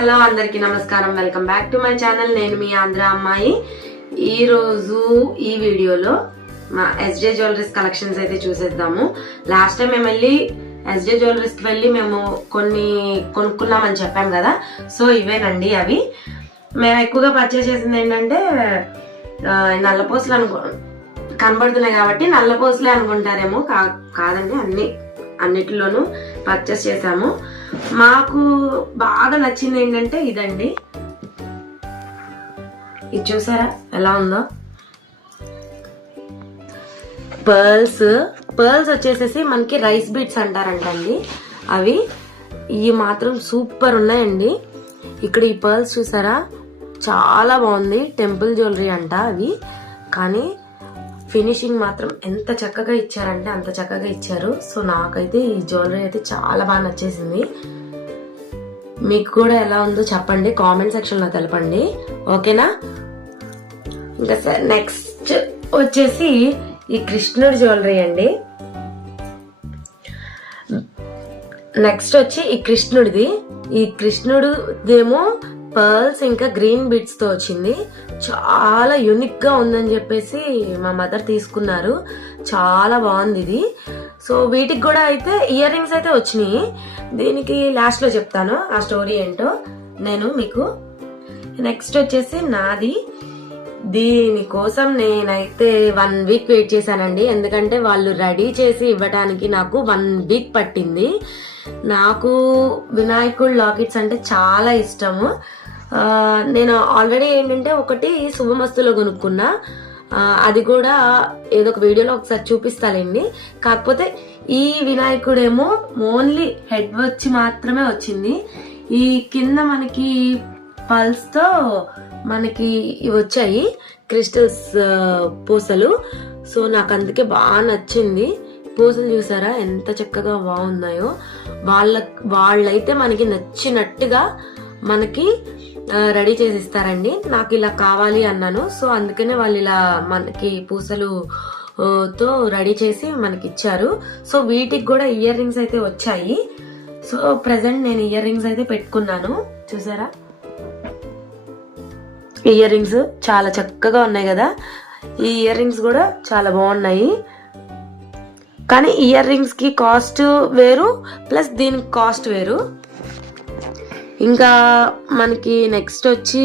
Hello అందరికీ నమస్కారం. Welcome back to my channel. నేను మీ ఆంధ్ర అమ్మాయి. ఈ రోజు ఈ వీడియోలో మా ఎస్జే జ్యువెలరీస్ కలెక్షన్స్ అయితే చూసేద్దాము. లాస్ట్ టైం మేము వెళ్ళి ఎస్జే జ్యువెలరీస్కి వెళ్ళి మేము కొన్ని కొనుక్కున్నామని చెప్పాం కదా. సో ఇవేనండి అవి. మేము ఎక్కువగా పర్చేస్ చేసింది ఏంటంటే నల్లపోసలు అనుకో కనబడుతున్నాయి కాబట్టి నల్లపోసలే అనుకుంటారేమో. కా కాదండి అన్ని అన్నిటిలోనూ పర్చేస్ చేసాము మాకు బాగా నచ్చింది ఏంటంటే ఇదండి. ఇది చూసారా? ఎలా ఉందో? పర్ల్స్ పర్ల్స్ వచ్చేసేసి మనకి రైస్ బీట్స్ అంటారంటండి. అవి ఇవి మాత్రం సూపర్ ఉన్నాయండి. ఇక్కడ ఈ పర్ల్స్ చూసారా? చాలా బాగుంది. టెంపుల్ జ్యువెలరీ అంట అవి. కానీ ఫినిషింగ్ మాత్రం ఎంత చక్కగా ఇచ్చారంటే అంత చక్కగా ఇచ్చారు. సో నాకైతే ఈ జ్యువెలరీ అయితే చాలా బాగా నచ్చేసింది. మీకు కూడా ఎలా ఉందో చెప్పండి. కామెంట్ సెక్షన్లో తెలపండి. ఓకేనా? ఇంకా సార్ నెక్స్ట్ వచ్చేసి ఈ కృష్ణుడి జ్యువెలరీ అండి. నెక్స్ట్ వచ్చి ఈ కృష్ణుడిది. ఈ కృష్ణుడిదేమో పర్ల్స్ ఇంకా గ్రీన్ బిట్స్తో వచ్చింది. చాలా యునిక్గా ఉందని చెప్పేసి మా మదర్ తీసుకున్నారు. చాలా బాగుంది ఇది. సో వీటికి కూడా అయితే ఇయర్ రింగ్స్ అయితే వచ్చినాయి. దీనికి లాస్ట్లో చెప్తాను. ఆ స్టోరీ ఏంటో నేను మీకు. నెక్స్ట్ వచ్చేసి నాది. దీనికోసం నేనైతే వన్ వీక్ వెయిట్ చేశానండి. ఎందుకంటే వాళ్ళు రెడీ చేసి ఇవ్వడానికి నాకు వన్ వీక్ పట్టింది. నాకు వినాయకుడు లాకెట్స్ అంటే చాలా ఇష్టము. నేను ఆల్రెడీ ఏంటంటే ఒకటి శుభమస్తులో కొనుక్కున్నా. అది కూడా ఏదో ఒక వీడియోలో ఒకసారి చూపిస్తానండి కాకపోతే ఈ వినాయకుడేమో ఓన్లీ హెడ్ వచ్చి మాత్రమే వచ్చింది. ఈ కింద మనకి పల్స్ మనకి ఇవి వచ్చాయి. క్రిస్టల్స్ పూసలు. సో నాకు అందుకే బాగా నచ్చింది. పూసలు చూసారా? ఎంత చక్కగా బాగున్నాయో. వాళ్ళ వాళ్ళైతే మనకి నచ్చినట్టుగా మనకి రెడీ చేసి ఇస్తారండి నాకు ఇలా కావాలి అన్నాను. సో అందుకనే వాళ్ళు ఇలా మనకి పూసలు తో రెడీ చేసి మనకి ఇచ్చారు. సో వీటికి కూడా ఇయర్ రింగ్స్ అయితే వచ్చాయి. సో ప్రజెంట్ నేను ఇయర్ రింగ్స్ అయితే పెట్టుకున్నాను. చూసారా? ఇయర్ రింగ్స్ చాలా చక్కగా ఉన్నాయి కదా. ఈ ఇయర్ రింగ్స్ కూడా చాలా బాగున్నాయి. కానీ ఇయర్ రింగ్స్కి కాస్ట్ వేరు ప్లస్ దీనికి కాస్ట్ వేరు. ఇంకా మనకి నెక్స్ట్ వచ్చి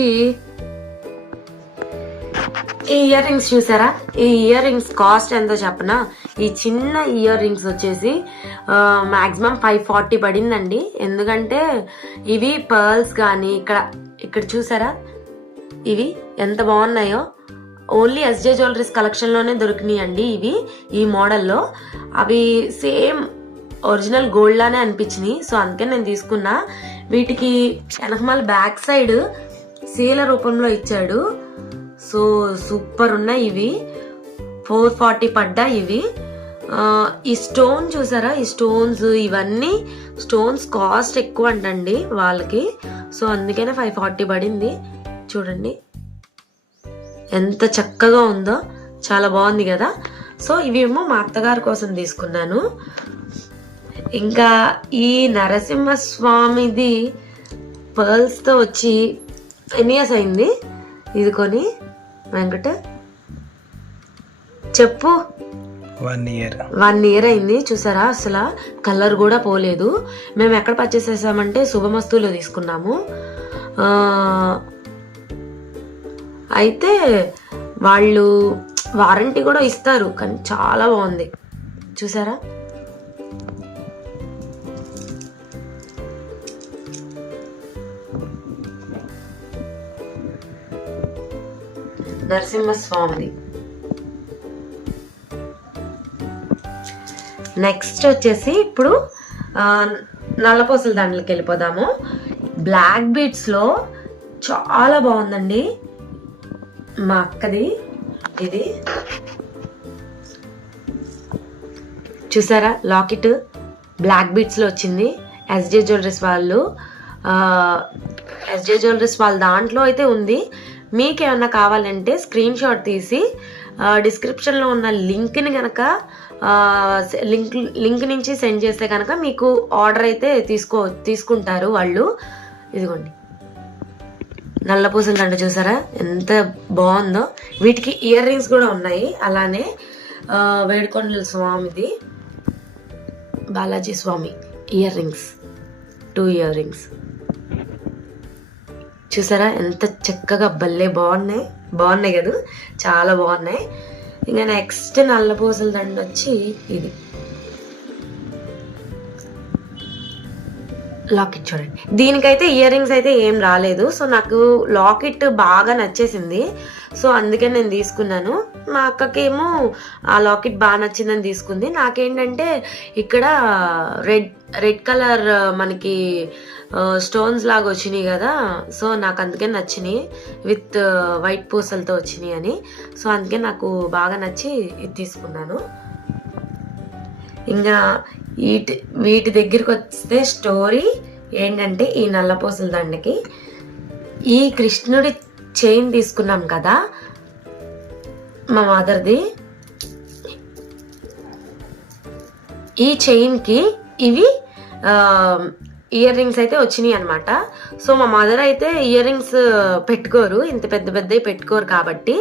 ఈ ఇయర్ రింగ్స్ చూసారా? ఈ ఇయర్ రింగ్స్ కాస్ట్ ఎంతో చెప్పనా? ఈ చిన్న ఇయర్ రింగ్స్ వచ్చేసి మ్యాక్సిమం ఫైవ్ ఫార్టీ పడిందండి. ఎందుకంటే ఇవి పర్ల్స్ కానీ ఇక్కడ ఇక్కడ చూసారా? ఇవి ఎంత బాగున్నాయో? ఓన్లీ ఎస్జే జ్యువెలరీస్ కలెక్షన్లోనే దొరికినాయి అండి ఇవి ఈ మోడల్లో. అవి సేమ్ ఒరిజినల్ గోల్డ్ లానే అనిపించినాయి. సో అందుకే నేను తీసుకున్నా. వీటికి వెనకమాల బ్యాక్ సైడ్ సీల రూపంలో ఇచ్చాడు. సో సూపర్ ఉన్నాయి ఇవి. ఫోర్ ఫార్టీ పడ్డా ఇవి. ఈ స్టోన్ చూసారా? ఈ స్టోన్స్ ఇవన్నీ స్టోన్స్ కాస్ట్ ఎక్కువ అంటండి వాళ్ళకి. సో అందుకనే ఫైవ్ ఫార్టీ పడింది. చూడండి. ఎంత చక్కగా ఉందో చాలా బాగుంది కదా. సో ఇవేమో మా అత్తగారి కోసం తీసుకున్నాను. ఇంకా ఈ నరసింహ స్వామిది పర్ల్స్తో వచ్చి ఇయర్స్ అయింది. ఇది కొని వెంకట చెప్పు. వన్ ఇయర్ వన్ ఇయర్ అయింది. చూసారా? అసలు కలర్ కూడా పోలేదు. మేము ఎక్కడ పర్చేస్ చేసామంటే శుభమస్తులో తీసుకున్నాము. అయితే వాళ్ళు వారంటీ కూడా ఇస్తారు కానీ చాలా బాగుంది. చూసారా? నరసింహస్వామిది. నెక్స్ట్ వచ్చేసి ఇప్పుడు నల్లపూసల దండలకి వెళ్ళిపోదాము. బ్లాక్ బీట్స్లో చాలా బాగుందండి. మా అక్కది? ఇది చూసారా? లాకెట్ బ్లాక్ బీట్స్లో వచ్చింది. ఎస్జే జ్యువెలరీస్ వాళ్ళు. ఎస్జే జ్యువెలరీస్ వాళ్ళ దాంట్లో అయితే ఉంది. మీకు ఏమన్నా కావాలంటే స్క్రీన్ షాట్ తీసి డిస్క్రిప్షన్లో ఉన్న లింక్ని కనుక లింక్ లింక్ నుంచి సెండ్ చేస్తే కనుక మీకు ఆర్డర్ అయితే తీసుకో తీసుకుంటారు వాళ్ళు. ఇదిగోండి. నల్ల పూసలు దండ చూసారా? ఎంత బాగుందో. వీటికి ఇయర్ రింగ్స్ కూడా ఉన్నాయి. అలానే వేడుకొండల స్వామిది Balaji Swami earrings. Two earrings చూసారా? ఎంత చక్కగా భలే బాగున్నాయి. బాగున్నాయి కదా? చాలా బాగున్నాయి. ఇంకా నెక్స్ట్ నల్ల పూసల దండ వచ్చి ఇది. లాకెట్ చూడండి దీనికైతే ఇయర్ రింగ్స్ అయితే ఏం రాలేదు. సో నాకు లాకెట్ బాగా నచ్చేసింది. సో అందుకే నేను తీసుకున్నాను. మా అక్కకేమో ఆ లాకెట్ బాగా నచ్చిందని తీసుకుంది. నాకేంటంటే ఇక్కడ రెడ్ రెడ్ కలర్ మనకి స్టోన్స్ లాగా వచ్చినాయి కదా. సో నాకు అందుకే నచ్చినాయి. విత్ వైట్ పూసలతో వచ్చినాయి అని. సో అందుకే నాకు బాగా నచ్చి ఇది తీసుకున్నాను. ఇంకా వీటి వీటి దగ్గరికి వస్తే స్టోరీ ఏంటంటే ఈ నల్లపూసల దండకి. ఈ కృష్ణుడి చైన్ తీసుకున్నాం కదా మా మదర్ది. ఈ చైన్కి ఇవి ఇయర్ రింగ్స్ అయితే వచ్చినాయి అనమాట సో మా మదర్ అయితే ఇయర్ రింగ్స్ పెట్టుకోరు ఇంత పెద్ద పెద్దవి పెట్టుకోరు కాబట్టి.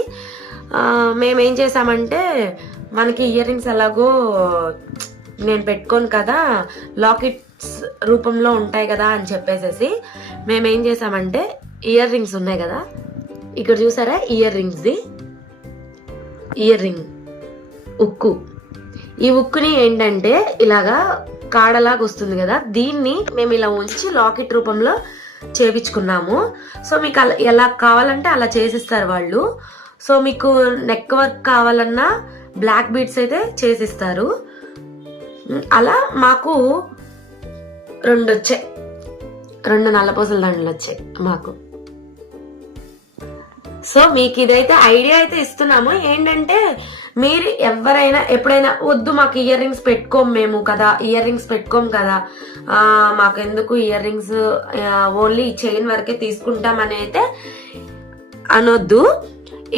మేమేం చేసామంటే మనకి ఇయర్ రింగ్స్ ఎలాగో నేను పెట్టుకోను కదా లాకెట్స్ రూపంలో ఉంటాయి కదా అని చెప్పేసేసి మేమేం చేసామంటే ఇయర్ రింగ్స్ ఉన్నాయి కదా ఇక్కడ చూసారా? ఇయర్ రింగ్స్ది. ఇయర్ రింగ్ ఉక్కు. ఈ ఉక్కుని ఏంటంటే ఇలాగా కాడలాగా వస్తుంది కదా దీన్ని మేము ఇలా ఉంచి లాకెట్ రూపంలో చేపించుకున్నాము. సో మీకు అలా ఎలా కావాలంటే అలా చేసిస్తారు వాళ్ళు. సో మీకు నెక్ వర్క్ కావాలన్నా బ్లాక్ బీడ్స్ అయితే చేసిస్తారు. అలా మాకు రెండు వచ్చాయి రెండు నల్లపూసల దండలు వచ్చాయి మాకు. సో మీకు ఇదైతే ఐడియా అయితే ఇస్తున్నాము. ఏంటంటే మీరు ఎవరైనా ఎప్పుడైనా వద్దు మాకు ఇయర్ రింగ్స్ పెట్టుకోం మేము కదా ఇయర్ రింగ్స్ పెట్టుకోం కదా. మాకు ఎందుకు ఇయర్ రింగ్స్ ఓన్లీ చైన్ వరకే తీసుకుంటామని అయితే అనొద్దు.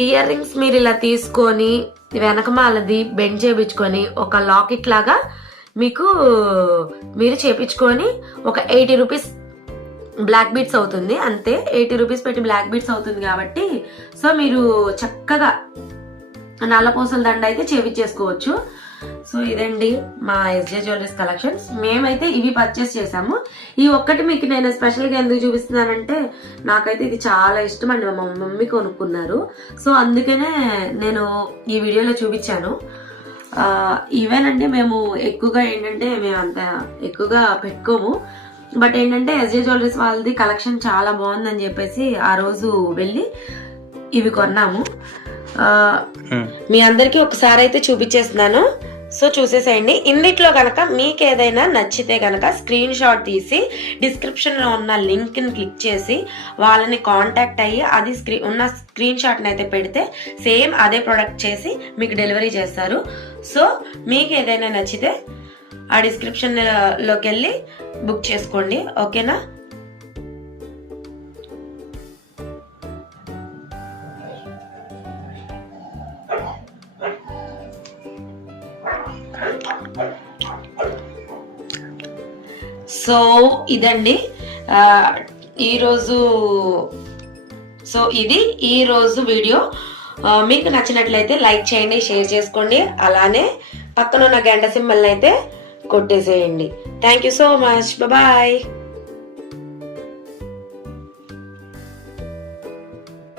ఇయర్ రింగ్స్ మీరు ఇలా తీసుకొని వెనకమాలది బెండ్ చేపించుకొని ఒక లాకెట్ లాగా మీకు మీరు చేపించుకొని ఒక ఎయిటీ రూపీస్ బ్లాక్ బీట్స్ అవుతుంది అంతే. ఎయిటీ రూపీస్ పెట్టి బ్లాక్ బీట్స్ అవుతుంది కాబట్టి సో మీరు చక్కగా నల్లపూసల దండ అయితే చేపించేసుకోవచ్చు. సో ఇదండి మా ఎస్జే జ్యువెలరీస్ కలెక్షన్స్ మేమైతే ఇవి పర్చేస్ చేసాము ఈ ఒక్కటి మీకు నేను స్పెషల్గా ఎందుకు చూపిస్తున్నానంటే నాకైతే ఇది చాలా ఇష్టం అండి. మా మమ్మీ కొనుక్కున్నారు. సో అందుకనే నేను ఈ వీడియోలో చూపించాను. ఆ, ఇవేనండి మేము ఎక్కువగా ఏంటంటే మేము అంత ఎక్కువగా పెట్టుకోము. బట్ ఏంటంటే ఎస్జే జ్యువెలరీస్ వాళ్ళది కలెక్షన్ చాలా బాగుందని చెప్పేసి ఆ రోజు వెళ్ళి ఇవి కొన్నాము. ఆ, మీ అందరికీ ఒకసారి అయితే చూపించేస్తున్నాను. సో చూసేసేయండి. ఇందిట్లో కనుక మీకు ఏదైనా నచ్చితే కనుక స్క్రీన్ షాట్ తీసి డిస్క్రిప్షన్లో ఉన్న లింక్ని క్లిక్ చేసి వాళ్ళని కాంటాక్ట్ అయ్యి అది స్క్రీన్ ఉన్న స్క్రీన్ షాట్ని అయితే పెడితే సేమ్ అదే ప్రోడక్ట్ చేసి మీకు డెలివరీ చేస్తారు. సో మీకు ఏదైనా నచ్చితే ఆ డిస్క్రిప్షన్లోకి వెళ్ళి బుక్ చేసుకోండి. ఓకేనా? సో ఇదండి. ఈరోజు సో ఇది ఈరోజు వీడియో. మీకు నచ్చినట్లయితే లైక్ చేయండి షేర్ చేసుకోండి. అలానే పక్కన ఉన్న గంట సింబల్ని అయితే కొట్టేసేయండి. Thank you so much. Bye.